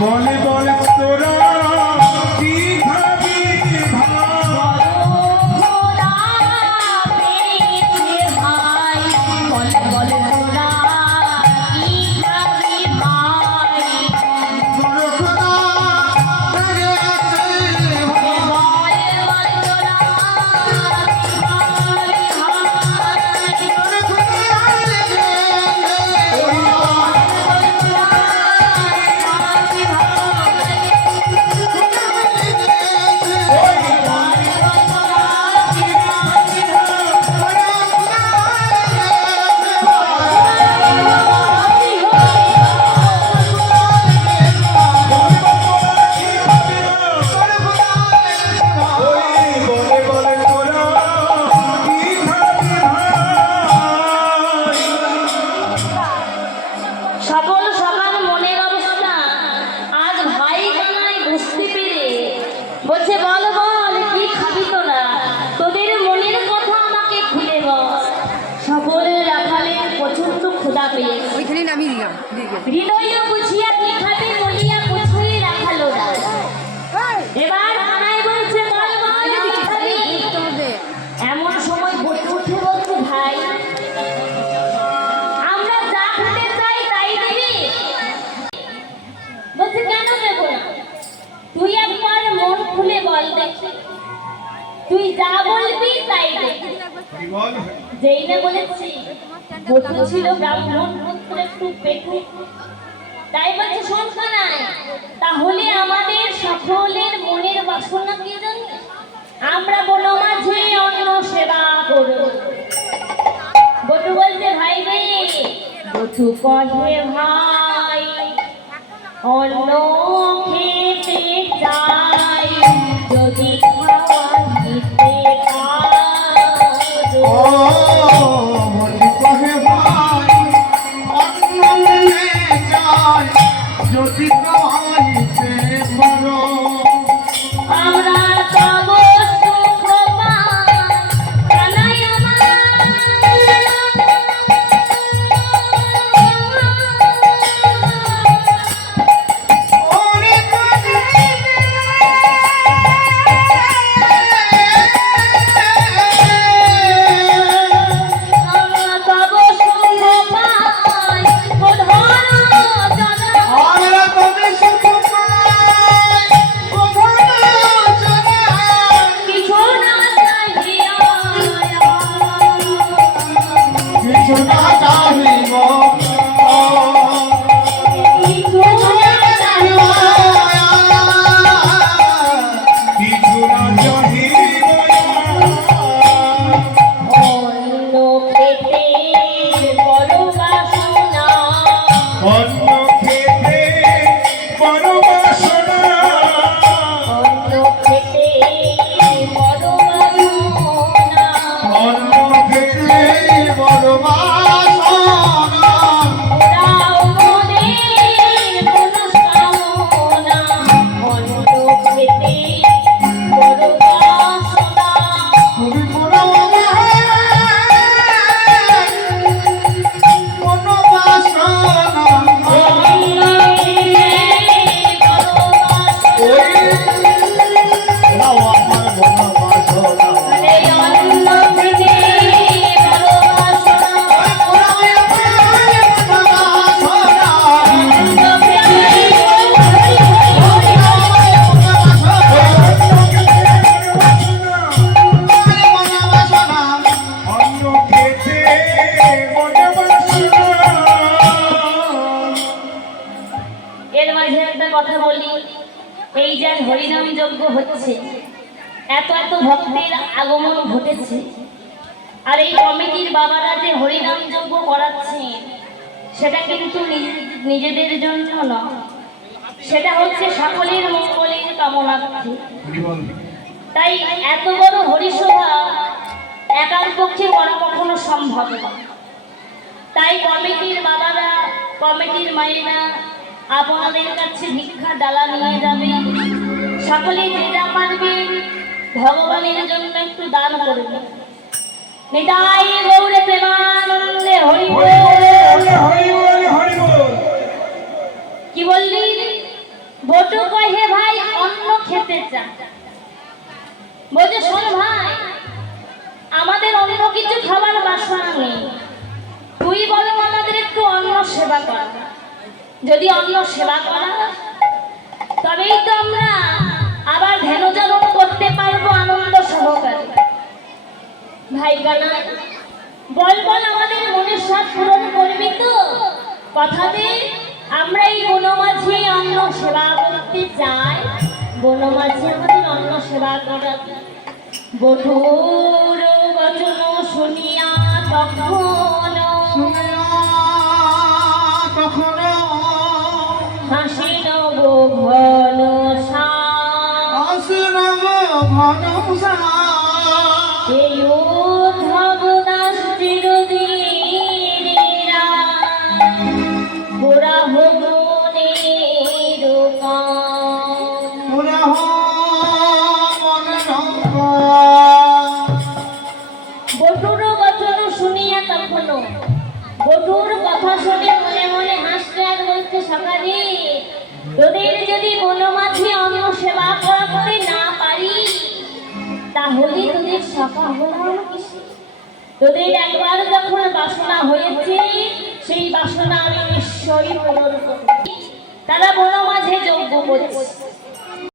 বলে বলে তোরা কি খাবি হৃদয় বুঝিয়া কি খাবে বলিয়া কিছুই রাখালো না। এবার কানাই বলছে এমন সময় বসে উঠে বলছে ভাই আমরা যা খেতে চাই তাই দিবি? বলছে কেন দেব না? তুই একবার মন খুলে বল দেখি, তুই যা বলবি তাই দেবি। যেই না বলেছি বটু ছিল ব্রাহ্মণ পুত্র একটু পেটু, তাই বলছে সংখ্যা নাই, তাহলে আমাদের সকলের মনের বাসনা কি জানি? আমরা বনমাঝে অন্ন সেবা করব। বটু বলছে ভাই রে, বটু কহে ভাই অন্ন খেতে চাই, যদি খাওয়া দিতে যদি খাওয়াইতে পারো আমরা তব সুখ পাই, কানাই হরিনাম যজ্ঞ হচ্ছে, এত এত ভক্তের আগমন ঘটেছে, আর এই কমিটির বাবারা যে হরিনাম যজ্ঞ করাচ্ছে সেটা কিন্তু নিজেদের জন্য নয়, সেটা হচ্ছে সকলের মঙ্গলের কামনার্থে। তাই এত বড় হরিসভা একার পক্ষে করা কখনো সম্ভব নয়। তাই কমিটির বাবারা, কমিটির মায়েরা আপনাদের কাছে ভিক্ষা ডালা নিয়ে যাবে, সকলে যে যা পারবে ভগবানের জন্য একটু দান করবে। নিতাই গৌরে প্রেমানন্দে হরি বল। কি বললি? বটু কয় হে ভাই অন্ন খেতে চা। বলছে শোন ভাই, আমাদের অন্য কিছু খাবার বাসনা নেই, তুই বলো আমাদের একটু অন্ন সেবা কর। যদি অন্ন সেবা করা তবেই তো আমরা আবার ধ্যানজাগরণ করতে পারবো আনন্দ সহকারে। ভাই কানা বল বল আমাদের মনের স্বাদ পূরণ করবি তো? কথা দে আমরা এই বনমাঝি অন্ন সেবা করতে চাই, বনমাঝি আমাদের অন্ন সেবা করা। বধুর বচন শুনিয়া তখন কখনো হাসিল ঘন অসুরব ঘন এই উদ্ধবদাস চিরদিনেরা গোরা হবনের বটুর বচন শুনিয়া তখনও বটুর কথা শুনে মনে মনে হাসতে আর বলছে সকালে তোদের যদি বনমাঝি অন্ন সেবা করতে না পারি তাহলে তোদের সকা হলো কিসে? তোদের একবার যখন বাসনা হয়েছে সেই বাসনা আমি নিশ্চয়ই পূরণ করব। তারা বনমাঝে যজ্ঞ করছে।